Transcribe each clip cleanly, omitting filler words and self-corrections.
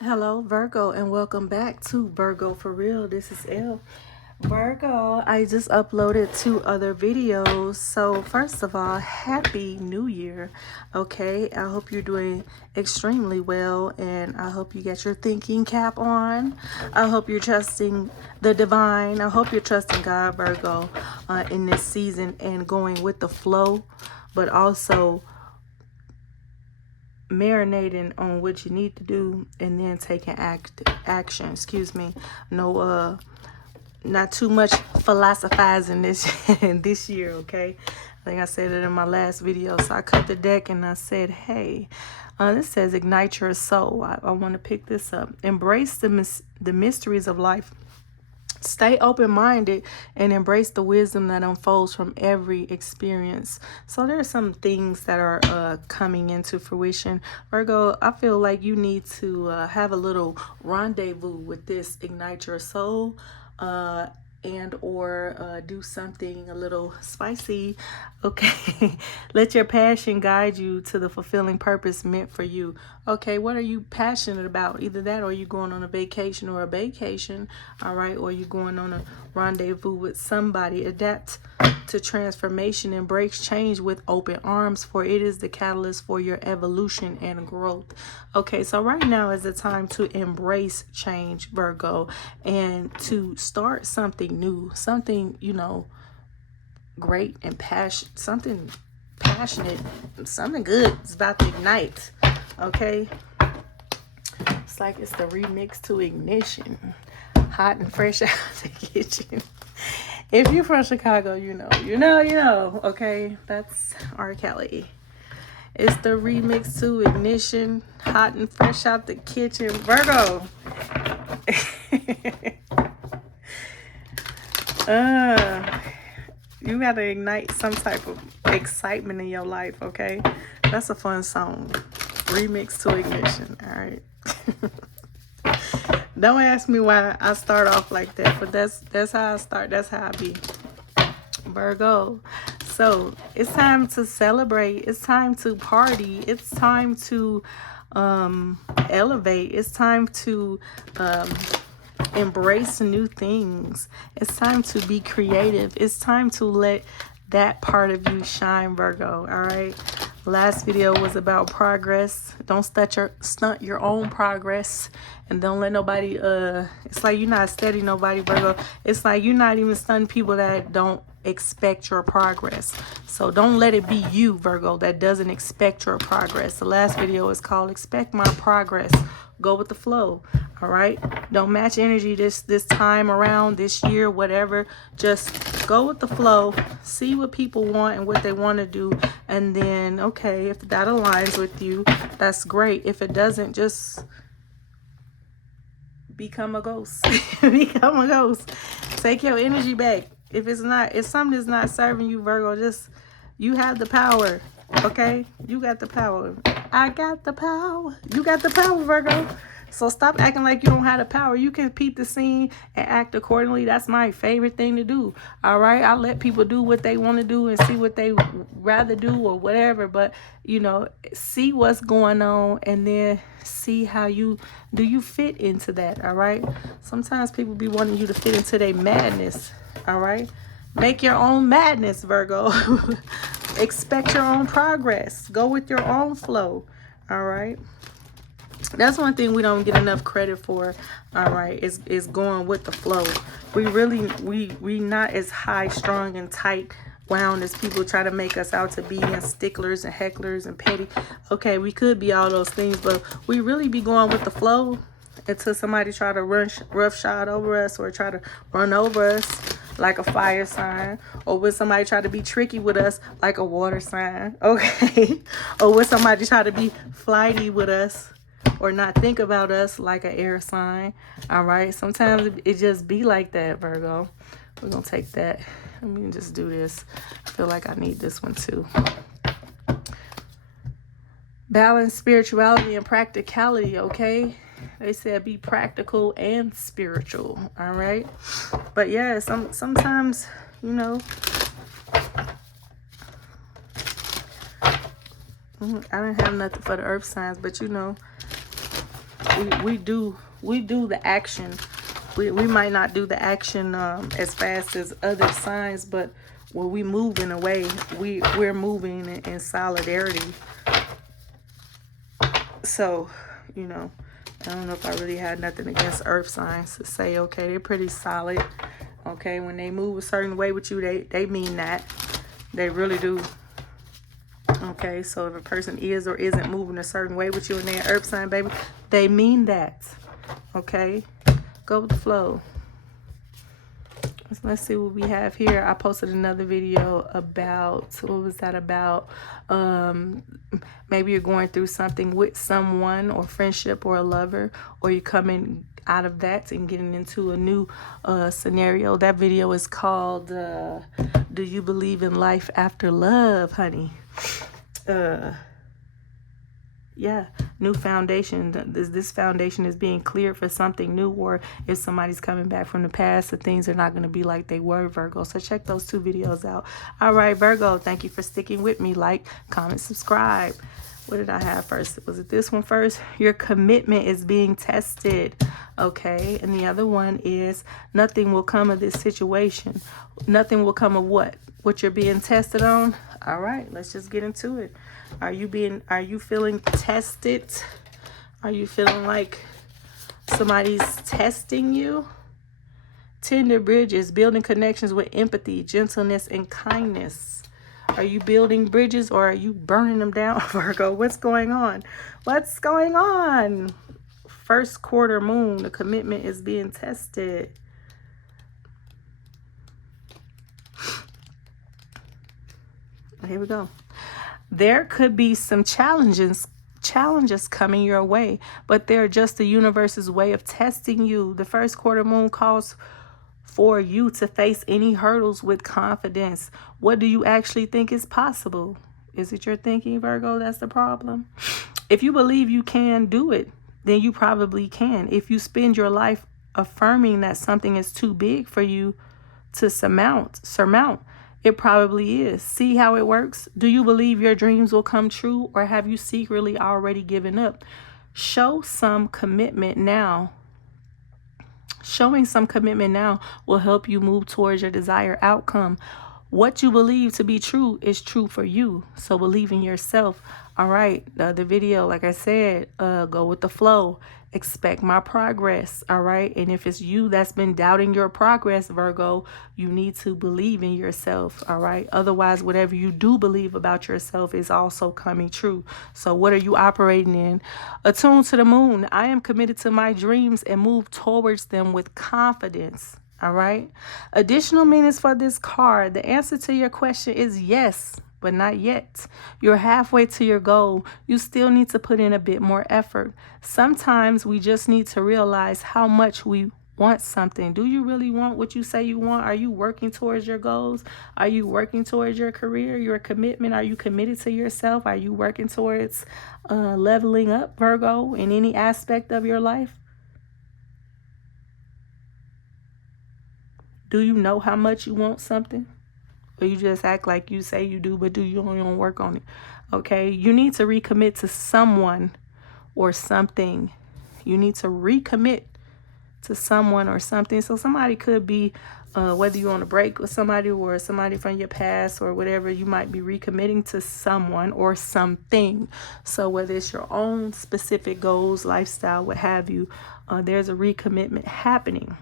Hello, Virgo, and welcome back to Virgo for Real. This is Elle. Virgo, I just uploaded 2 other videos. So, first of all, Happy New Year. Okay, I hope you're doing extremely well, and I hope you got your thinking cap on. I hope you're trusting the divine. I hope you're trusting God, Virgo, in this season and going with the flow, but also marinating on what you need to do and then taking action. Excuse me. No, not too much philosophizing this year. Okay, I think I said it in my last video. So I cut the deck and I said, hey, this says ignite your soul. I want to pick this up. Embrace the mysteries of life. Stay open-minded and embrace the wisdom that unfolds from every experience. So there are some things that are coming into fruition. Virgo, I feel like you need to have a little rendezvous with this ignite your soul, and or do something a little spicy. Okay. Let your passion guide you to the fulfilling purpose meant for you. Okay, what are you passionate about? Either that, or you going on a vacation or a vacation. All right, or you going on a rendezvous with somebody. Adapt to transformation, embrace change with open arms, for it is the catalyst for your evolution and growth. Okay, so right now is the time to embrace change, Virgo, and to start something new, something, great and something passionate, something good is about to ignite. Okay, it's like it's the remix to ignition, hot and fresh out the kitchen. If you're from Chicago, you know. Okay, that's R. Kelly. It's the remix to ignition, hot and fresh out the kitchen. Virgo. You gotta ignite some type of excitement in your life, okay? That's a fun song. Remix to ignition, all right? Don't ask me why I start off like that, but that's how I start. That's how I be. Virgo. So it's time to celebrate. It's time to party. It's time to elevate. It's time to embrace new things. It's time to be creative. It's time to let that part of you shine, Virgo. All right. Last video was about progress. Don't stunt your own progress, and don't let nobody it's like you're not steady nobody, Virgo. It's like you're not even stunting people that don't expect your progress. So don't let it be you, Virgo, that doesn't expect your progress. The last video is called Expect My Progress. Go with the flow. All right, don't match energy this time around, this year, whatever. Just go with the flow, see what people want and what they want to do, and then, okay, if that aligns with you, that's great. If it doesn't, just become a ghost. Become a ghost. Take your energy back. If something is not serving you, Virgo, just, you have the power. Okay, you got the power. I got the power. You got the power, Virgo. So stop acting like you don't have the power. You can peep the scene and act accordingly. That's my favorite thing to do. All right, I let people do what they want to do and see what they rather do or whatever. But see what's going on and then see how you fit into that. All right. Sometimes people be wanting you to fit into their madness. All right. Make your own madness, Virgo. Expect your own progress. Go with your own flow. All right. That's one thing we don't get enough credit for. All right, is going with the flow. We not as high strung and tight wound as people try to make us out to be, and sticklers and hecklers and petty. Okay, we could be all those things, but we really be going with the flow until somebody try to roughshod over us or try to run over us like a fire sign, or when somebody try to be tricky with us like a water sign. Okay. Or when somebody try to be flighty with us or not think about us like an air sign. All right, sometimes it just be like that, Virgo. We're gonna take that. Let me just do this. I feel like I need this one too. Balance spirituality and practicality. Okay, they said be practical and spiritual. All right, but yeah, sometimes I didn't have nothing for the earth signs, but we do the action. We might not do the action as fast as other signs, but when we move in a way, we're moving in solidarity. So, you know, I don't know if I really had nothing against earth signs to say, okay, they're pretty solid. Okay, when they move a certain way with you, they mean that. They really do. Okay, so if a person is or isn't moving a certain way with you and they're earth sign, baby, they mean that. Okay, go with the flow. Let's see what we have here. I posted another video about, what was that about? Maybe you're going through something with someone or friendship or a lover, or you're coming out of that and getting into a new scenario. That video is called Do You Believe in Life After Love, honey? Yeah, new foundation. This foundation is being cleared for something new, or if somebody's coming back from the past, the things are not going to be like they were, Virgo. So check those two videos out. All right, Virgo, thank you for sticking with me. Like, comment, subscribe. What did I have first? Was it this one first? Your commitment is being tested. Okay, and the other one is nothing will come of this situation. Nothing will come of what? What you're being tested on? All right, let's just get into it. Are you feeling tested? Are you feeling like somebody's testing you? Tender bridges, building connections with empathy, gentleness, and kindness. Are you building bridges or are you burning them down, Virgo? What's going on? What's going on? First quarter moon, the commitment is being tested. Here we go. There could be some challenges coming your way, but they're just the universe's way of testing you. The first quarter moon calls for you to face any hurdles with confidence. What do you actually think is possible? Is it your thinking, Virgo? That's the problem. If you believe you can do it, then you probably can. If you spend your life affirming that something is too big for you to surmount, it probably is. See how it works? Do you believe your dreams will come true, or have you secretly already given up? Show some commitment now. Showing some commitment now will help you move towards your desired outcome. What you believe to be true is true for you. So believe in yourself. All right. The video, like I said, go with the flow. Expect my progress. All right. And if it's you that's been doubting your progress, Virgo, you need to believe in yourself. All right. Otherwise, whatever you do believe about yourself is also coming true. So what are you operating in? Attuned to the moon. I am committed to my dreams and move towards them with confidence. All right. Additional meanings for this card. The answer to your question is yes, but not yet. You're halfway to your goal. You still need to put in a bit more effort. Sometimes we just need to realize how much we want something. Do you really want what you say you want? Are you working towards your goals? Are you working towards your career, your commitment? Are you committed to yourself? Are you working towards leveling up, Virgo, in any aspect of your life? Do you know how much you want something? Or you just act like you say you do, but do you don't work on it? Okay, you need to recommit to someone or something. You need to recommit to someone or something. So somebody could be, whether you're on a break with somebody or somebody from your past or whatever, you might be recommitting to someone or something. So whether it's your own specific goals, lifestyle, what have you, there's a recommitment happening.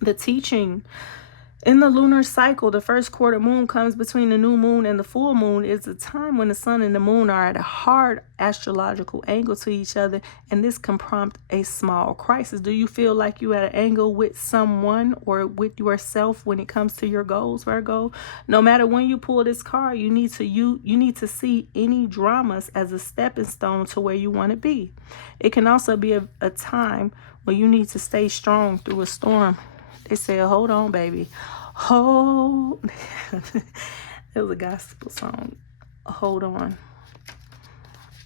The teaching in the lunar cycle, the first quarter moon comes between the new moon and the full moon. Is a time when the sun and the moon are at a hard astrological angle to each other, and this can prompt a small crisis. Do you feel like you're at an angle with someone or with yourself when it comes to your goals, Virgo? No matter when you pull this card, you need to see any dramas as a stepping stone to where you want to be. It can also be a time when you need to stay strong through a storm. They said, hold on, baby. Hold. It was a gospel song. Hold on.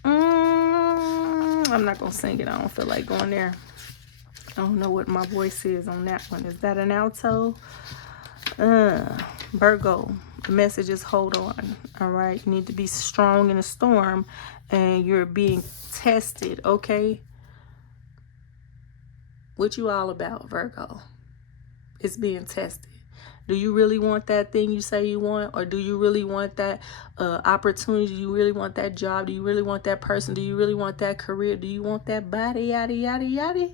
I'm not going to sing it. I don't feel like going there. I don't know what my voice is on that one. Is that an alto? Virgo, the message is hold on. All right. You need to be strong in a storm and you're being tested. Okay. What you all about, Virgo? It's being tested. Do you really want that thing you say you want? Or do you really want that opportunity? Do you really want that job? Do you really want that person? Do you really want that career? Do you want that body, yada, yada, yada?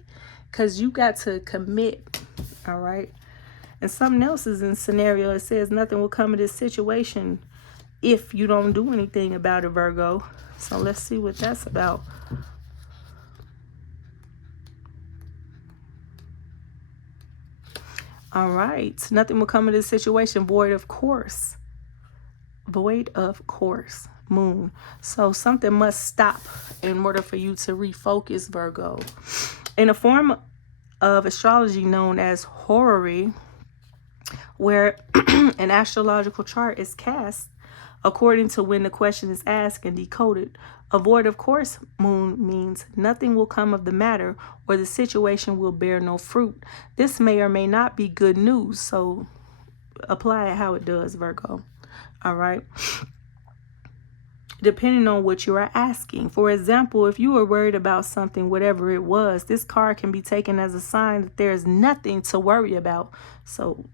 Because you got to commit, all right? And something else is in scenario. It says nothing will come of this situation if you don't do anything about it, Virgo. So let's see what that's about. All right. Nothing will come of this situation. Void of course. Void of course. Moon. So something must stop in order for you to refocus, Virgo. In a form of astrology known as horary, where an astrological chart is cast according to when the question is asked and decoded. A void of course moon means nothing will come of the matter, or the situation will bear no fruit. This may or may not be good news, so apply it how it does, Virgo. All right. Depending on what you are asking. For example, if you were worried about something, whatever it was, this card can be taken as a sign that there is nothing to worry about. So,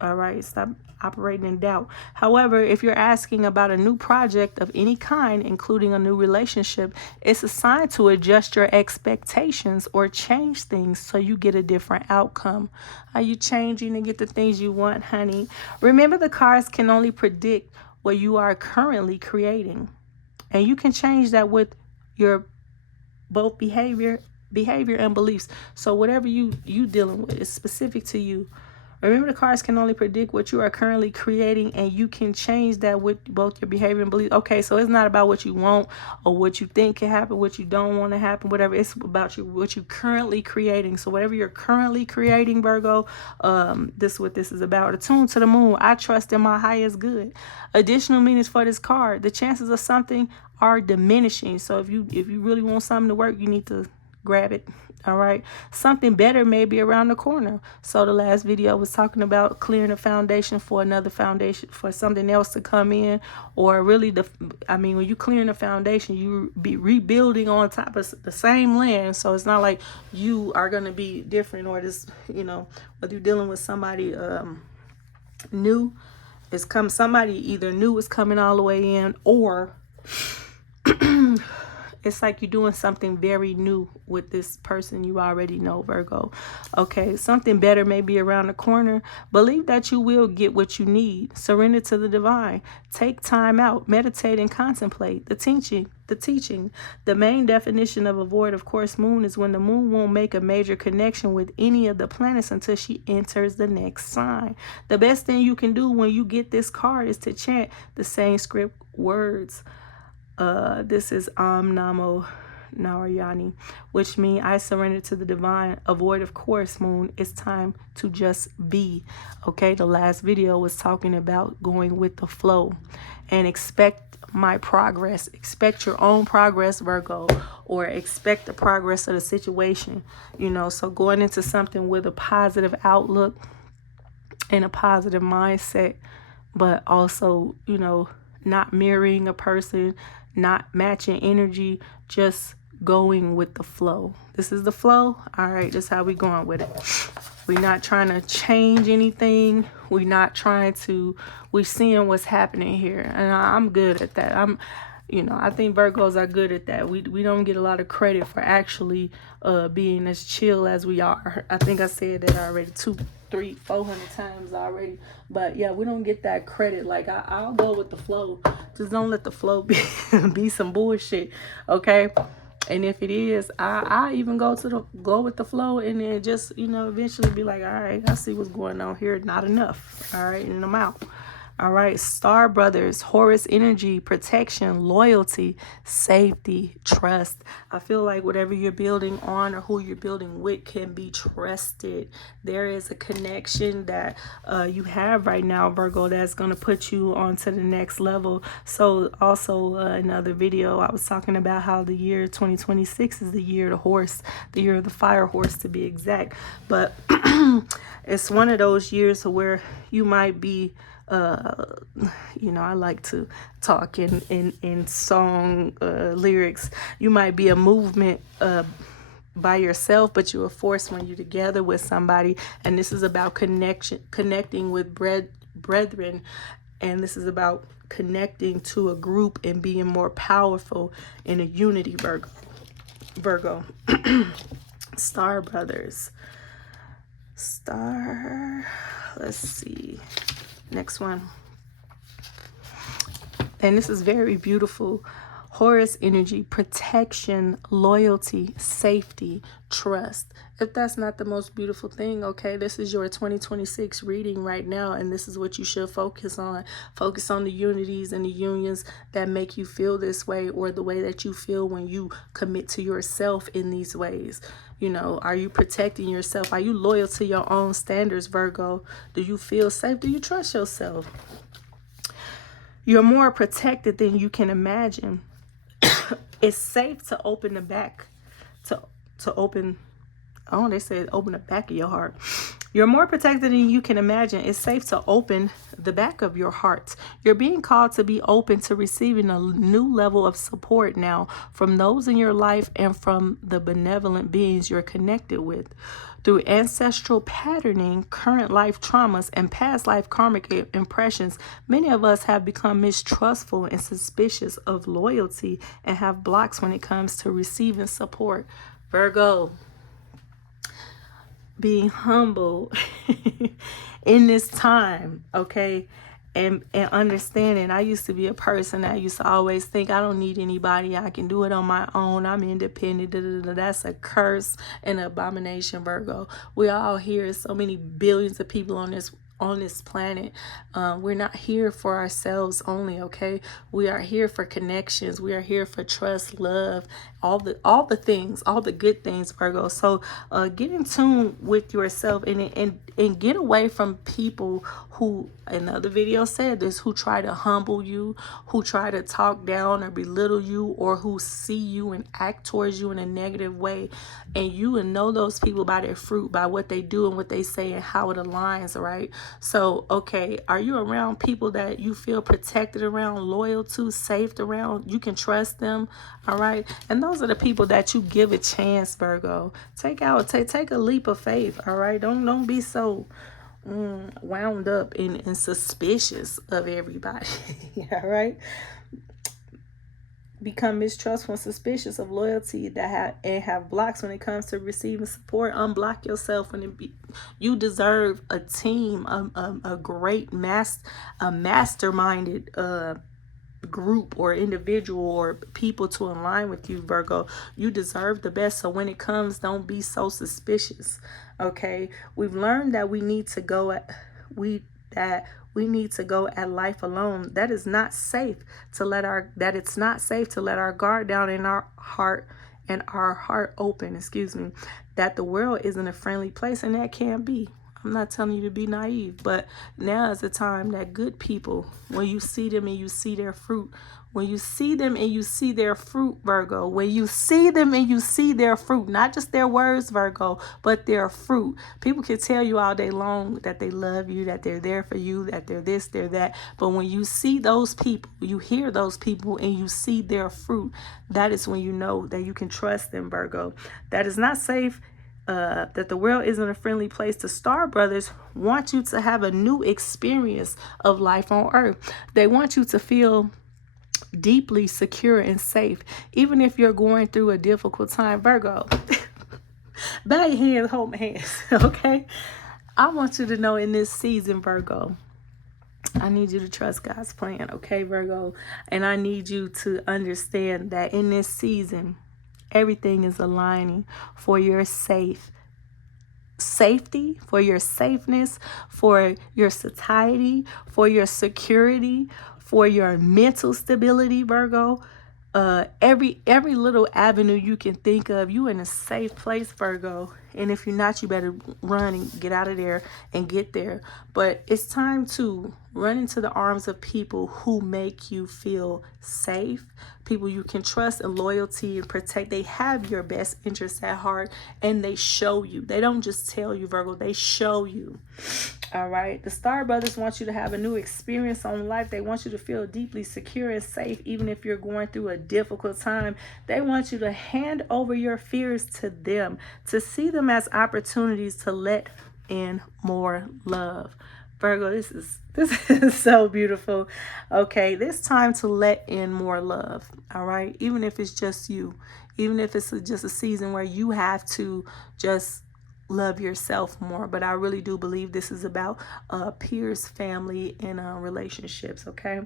all right, stop operating in doubt. However, if you're asking about a new project of any kind, including a new relationship, it's a sign to adjust your expectations or change things so you get a different outcome. Are you changing to get the things you want, honey? Remember, the cards can only predict what you are currently creating. And you can change that with your both behavior and beliefs. So whatever you dealing with is specific to you. Remember, the cards can only predict what you are currently creating, and you can change that with both your behavior and belief. Okay, so it's not about what you want or what you think can happen, what you don't want to happen, whatever. It's about what you're currently creating. So whatever you're currently creating, Virgo, this is what this is about. Attuned to the moon. I trust in my highest good. Additional meanings for this card. The chances of something are diminishing. So if you really want something to work, you need to grab it. All right. Something better may be around the corner. So the last video was talking about clearing a foundation for another foundation, for something else to come in. Or really, when you clearing a foundation, you be rebuilding on top of the same land. So it's not like you are going to be different, or this, whether you're dealing with somebody new, somebody either new is coming all the way in, or it's like you're doing something very new with this person you already know, Virgo. Okay, something better may be around the corner. Believe that you will get what you need. Surrender to the divine. Take time out. Meditate and contemplate the teaching. The main definition of a void of course moon is when the moon won't make a major connection with any of the planets until she enters the next sign. The best thing you can do when you get this card is to chant the Sanskrit words. This is Om Namo Narayani, which means I surrender to the divine. A void of course moon. It's time to just be. Okay, the last video was talking about going with the flow and expect my progress. Expect your own progress, Virgo, or expect the progress of the situation. So going into something with a positive outlook and a positive mindset, but also, not mirroring a person, not matching energy, just going with the flow. This is the flow. All right, this is how we going with it. We're not trying to change anything. We're seeing what's happening here. And I'm good at that. I think Virgos are good at that. We don't get a lot of credit for actually being as chill as we are. I think I said that already 200, 300, 400 times already. But yeah, we don't get that credit. Like I'll go with the flow. Just don't let the flow be some bullshit. Okay. And if it is, I even go with the flow, and then just eventually be like, all right, I see what's going on here. Not enough. All right, and I'm out. All right, Star Brothers, Horus energy, protection, loyalty, safety, trust. I feel like whatever you're building on or who you're building with can be trusted. There is a connection that you have right now, Virgo, that's going to put you on to the next level. So also another video, I was talking about how the year 2026 is the year of the horse, the year of the fire horse to be exact. But it's one of those years where you might be I like to talk in song lyrics. You might be a movement by yourself, but you are forced when you're together with somebody. And this is about connecting with brethren. And this is about connecting to a group and being more powerful in a unity, Virgo. Star brothers. Let's see. Next one. And this is very beautiful. Horus energy, protection, loyalty, safety, trust. If that's not the most beautiful thing, okay, this is your 2026 reading right now, and this is what you should focus on. Focus on the unities and the unions that make you feel this way, or the way that you feel when you commit to yourself in these ways. You know, are you protecting yourself? Are you loyal to your own standards, Virgo? Do you feel safe? Do you trust yourself? You're more protected than you can imagine. It's safe to open the back, to open, oh, they said open the back of your heart. You're more protected than you can imagine. It's safe to open the back of your heart. You're being called to be open to receiving a new level of support now from those in your life and from the benevolent beings you're connected with. Through ancestral patterning, current life traumas, and past life karmic impressions, many of us have become mistrustful and suspicious of loyalty and have blocks when it comes to receiving support. Virgo, being humble in this time, okay? And understanding, I used to be a person that used to always think, I don't need anybody, I can do it on my own, I'm independent. That's a curse and an abomination, Virgo. We all here, so many billions of people on this planet. We're not here for ourselves only, okay? We are here for connections. We are here for trust, love, all the things, all the good things, Virgo. So get in tune with yourself and get away from people who, in the other video said this, who try to humble you, who try to talk down or belittle you, or who see you and act towards you in a negative way. And you will know those people by their fruit, by what they do and what they say and how it aligns, right? So, okay, are you around people that you feel protected around, loyal to, safe around? You can trust them, all right? And those are the people that you give a chance, Virgo. Take a leap of faith, all right? Don't be so wound up and suspicious of everybody, all right? Become mistrustful and suspicious of loyalty that have blocks when it comes to receiving support. Unblock yourself when you deserve a team, a great masterminded group or individual or people to align with you, Virgo. You deserve the best. So when it comes, don't be so suspicious. Okay, we've learned that we need to go at life alone. That it's not safe to let our guard down in our heart and our heart open, that the world isn't a friendly place, and that can't be. I'm not telling you to be naive, but now is the time that good people, when you see them and you see their fruit, when you see them and you see their fruit, Virgo, when you see them and you see their fruit, not just their words, Virgo, but their fruit. People can tell you all day long that they love you, that they're there for you, that they're this, they're that. But when you see those people, you hear those people, and you see their fruit, that is when you know that you can trust them, Virgo. That is not safe. That the world isn't a friendly place. The Star Brothers want you to have a new experience of life on Earth. They want you to feel deeply secure and safe, even if you're going through a difficult time, Virgo. Bow your hands, hold my hands, okay? I want you to know in this season, Virgo, I need you to trust God's plan, okay, Virgo? And I need you to understand that in this season, everything is aligning for your safety, for your safeness, for your satiety, for your security, for your mental stability, Virgo. Every little avenue you can think of, you in a safe place, Virgo. And if you're not, you better run and get out of there and get there. But it's time to Run into the arms of people who make you feel safe, people you can trust and loyalty and protect. They have your best interests at heart, and they show you. They don't just tell you, Virgo, they show you. All right. The Star Brothers want you to have a new experience on life. They want you to feel deeply secure and safe, even if you're going through a difficult time. They want you to hand over your fears to them, to see them as opportunities to let in more love. Virgo, this is so beautiful. Okay, it's time to let in more love. All right, even if it's just you, even if it's just a season where you have to just love yourself more. But I really do believe this is about peers, family, and relationships. Okay,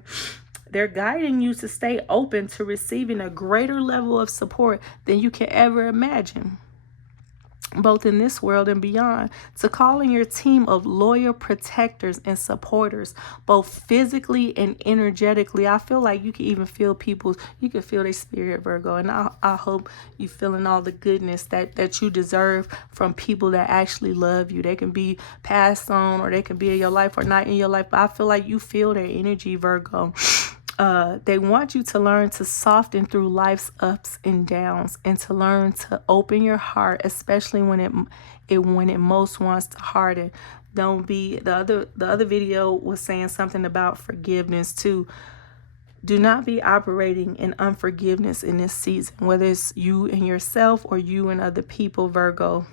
they're guiding you to stay open to receiving a greater level of support than you can ever imagine, both in this world and beyond, to calling your team of loyal protectors and supporters, both physically and energetically. I feel like you can even feel you can feel their spirit, Virgo. And I hope you feeling all the goodness that you deserve from people that actually love you. They can be passed on, or they can be in your life or not in your life, but I feel like you feel their energy, Virgo. They want you to learn to soften through life's ups and downs, and to learn to open your heart, especially when it most wants to harden. Don't be the other video was saying something about forgiveness too. Do not be operating in unforgiveness in this season, whether it's you and yourself or you and other people, Virgo.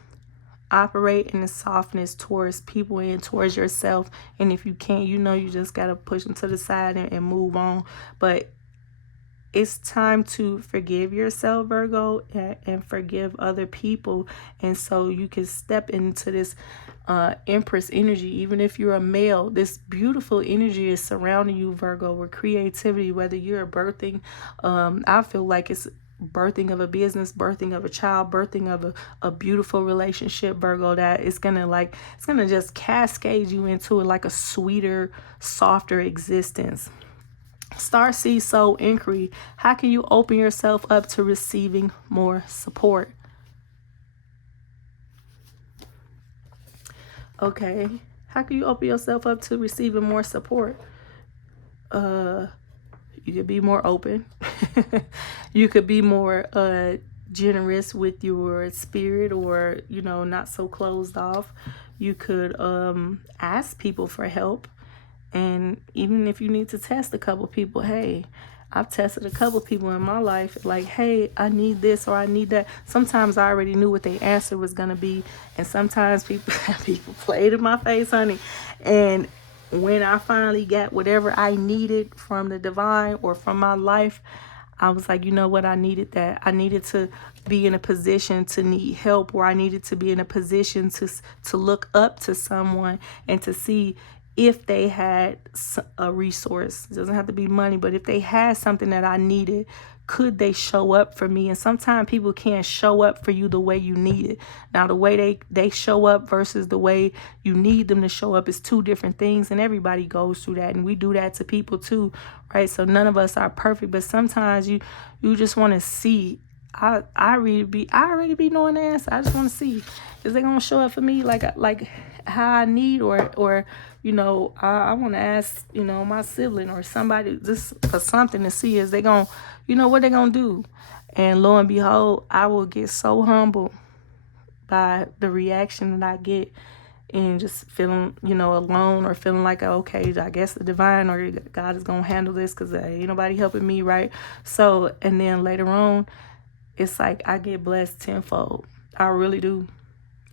Operate in the softness towards people and towards yourself. And if you can't, you just got to push them to the side and move on. But it's time to forgive yourself, Virgo, and forgive other people. And so you can step into this Empress energy. Even if you're a male, this beautiful energy is surrounding you, Virgo, with creativity. Whether you're birthing, I feel like it's birthing of a business, birthing of a child, birthing of a beautiful relationship, Virgo, that it's gonna just cascade you into like a sweeter, softer existence. Star Seed Soul Inquiry. How can you open yourself up to receiving more support? Okay. How can you open yourself up to receiving more support? You could be more open. You could be more generous with your spirit, or not so closed off. You could ask people for help. And even if you need to test a couple people, hey, I've tested a couple people in my life, like, hey, I need this or I need that. Sometimes I already knew what their answer was going to be. And sometimes people played in my face, honey. And when I finally got whatever I needed from the divine or from my life, I was like, you know what? I needed that. I needed to be in a position to need help, or I needed to be in a position to look up to someone and to see if they had a resource. It doesn't have to be money, but if they had something that I needed, could they show up for me? And sometimes people can't show up for you the way you need it. Now, the way they show up versus the way you need them to show up is two different things, and everybody goes through that, and we do that to people too, right? So none of us are perfect, but sometimes you just want to see. I already be knowing the answer. I just want to see, is they gonna show up for me like how I need, or I want to ask my sibling or somebody just for something to see, is they gonna what they gonna do. And lo and behold, I will get so humbled by the reaction that I get, and just feeling alone, or feeling like, okay, I guess the divine or God is gonna handle this because ain't nobody helping me, right? So, and then later on, it's like I get blessed tenfold. I really do.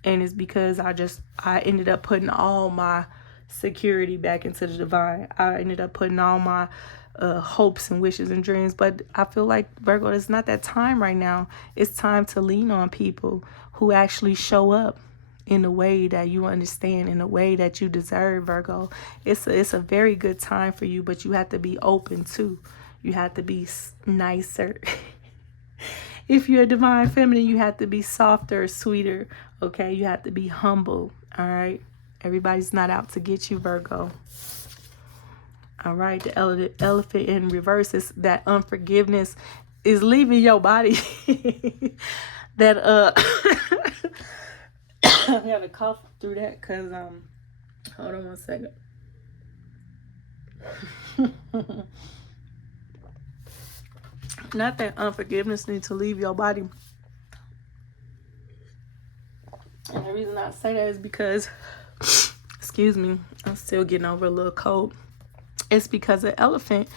And it's because I ended up putting all my security back into the divine. I ended up putting all my hopes and wishes and dreams. But I feel like, Virgo, it's not that time right now. It's time to lean on people who actually show up in a way that you understand, in a way that you deserve, Virgo. It's a very good time for you, but you have to be open too. You have to be nicer. If you're a divine feminine, you have to be softer, sweeter, okay? You have to be humble, all right? Everybody's not out to get you, Virgo. All right, the elephant in reverse is that unforgiveness is leaving your body. That, I'm having to cough through that because, hold on one second. Not that unforgiveness needs to leave your body. And the reason I say that is because, excuse me, I'm still getting over a little cold. It's because an elephant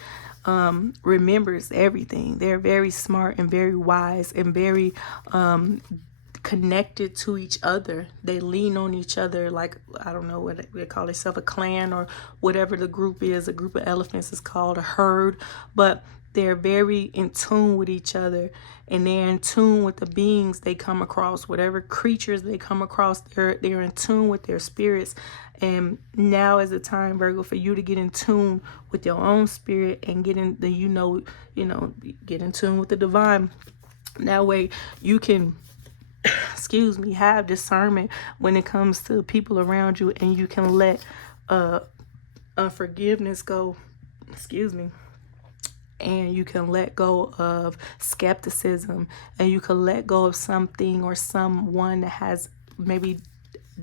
remembers everything. They're very smart and very wise and very connected to each other. They lean on each other like, I don't know what they call themselves, a clan or whatever the group is. A group of elephants is called a herd, but they're very in tune with each other, and they're in tune with the beings they come across. Whatever creatures they come across, they're in tune with their spirits. And now is the time, Virgo, for you to get in tune with your own spirit and get in the get in tune with the divine. That way you can excuse me, have discernment when it comes to people around you, and you can let unforgiveness go, excuse me, and you can let go of skepticism, and you can let go of something or someone that has maybe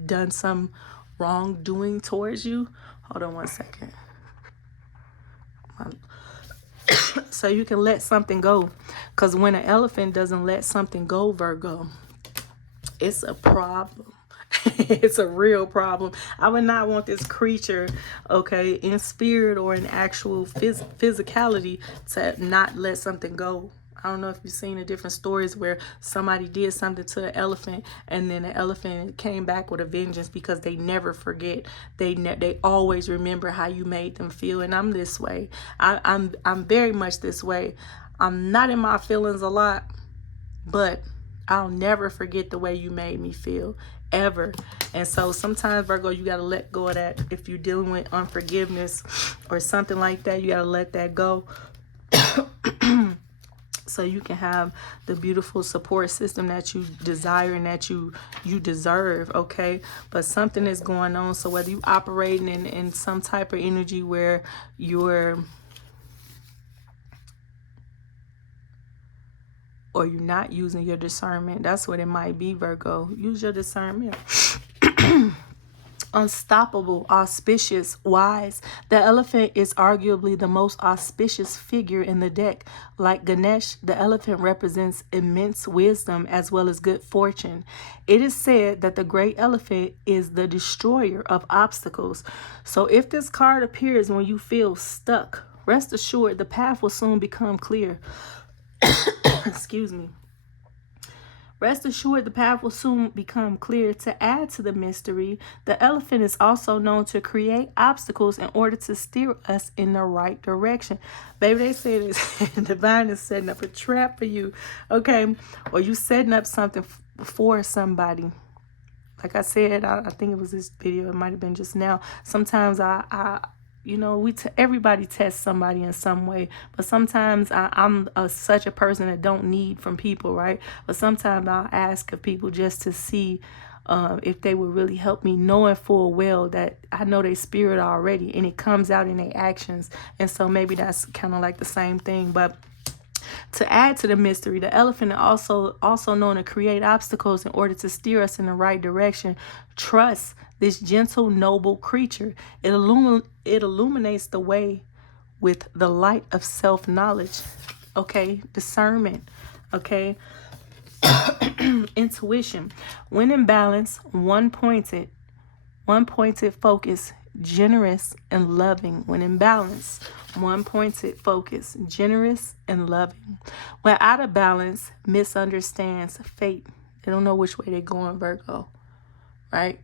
done some wrongdoing towards you. Hold on one second. So you can let something go, because when an elephant doesn't let something go, Virgo, it's a problem. It's a real problem. I would not want this creature, okay, in spirit or in actual physicality, to not let something go. I don't know if you've seen the different stories where somebody did something to an elephant, and then the elephant came back with a vengeance, because they never forget. They always remember how you made them feel. And I'm this way. I'm very much this way. I'm not in my feelings a lot, but I'll never forget the way you made me feel, ever. And so sometimes, Virgo, you got to let go of that. If you're dealing with unforgiveness or something like that, you got to let that go. So you can have the beautiful support system that you desire and that you deserve, okay? But something is going on. So whether you operating in some type of energy where you're or you're not using your discernment, that's what it might be, Virgo. Use your discernment. Unstoppable, auspicious, wise. The elephant is arguably the most auspicious figure in the deck. Like Ganesh, the elephant represents immense wisdom as well as good fortune. It is said that the great elephant is the destroyer of obstacles. So if this card appears when you feel stuck, rest assured the path will soon become clear. Excuse me. Rest assured the path will soon become clear. To add to the mystery, the elephant is also known to create obstacles in order to steer us in the right direction. Baby, they say this divine is setting up a trap for you, okay? Or you setting up something for somebody. Like I said, I think it was this video, it might have been just now. Sometimes everybody tests somebody in some way, but sometimes I'm such a person that don't need from people, right? But sometimes I'll ask of people just to see if they would really help me, knowing full well that I know their spirit already, and it comes out in their actions. And so maybe that's kind of like the same thing. But to add to the mystery, the elephant is also known to create obstacles in order to steer us in the right direction. Trust this gentle, noble creature. It illuminates the way with the light of self-knowledge. Okay, discernment. Okay, intuition. When in balance, one-pointed focus, generous and loving. When in balance, one-pointed focus, generous and loving. When out of balance, misunderstands fate. They don't know which way they're going, Virgo, right?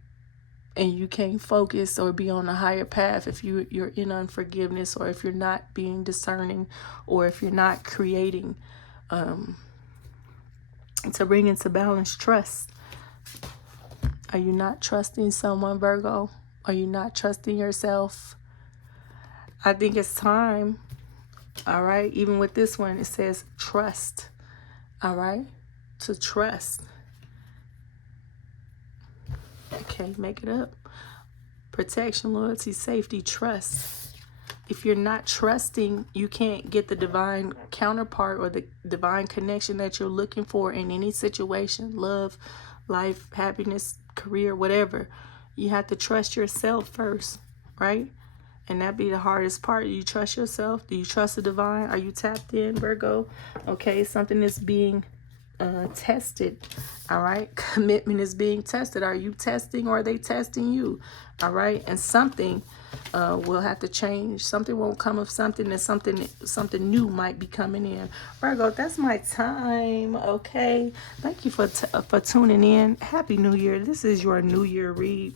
And you can't focus or be on a higher path if you're in unforgiveness, or if you're not being discerning, or if you're not creating to bring into balance trust. Are you not trusting someone, Virgo? Are you not trusting yourself? I think it's time, all right? Even with this one, it says trust, all right? To trust. Okay, make it up. Protection, loyalty, safety, trust. If you're not trusting, you can't get the divine counterpart or the divine connection that you're looking for in any situation, love, life, happiness, career, whatever. You have to trust yourself first, right? And that be the hardest part. Do you trust yourself? Do you trust the divine? Are you tapped in, Virgo? Okay, something is being tested. All right, commitment is being tested. Are you testing, or are they testing you? All right, and something will have to change. Something won't come of something, and something new might be coming in. Virgo, that's my time. Okay, thank you for tuning in. Happy New Year. This is your New Year read.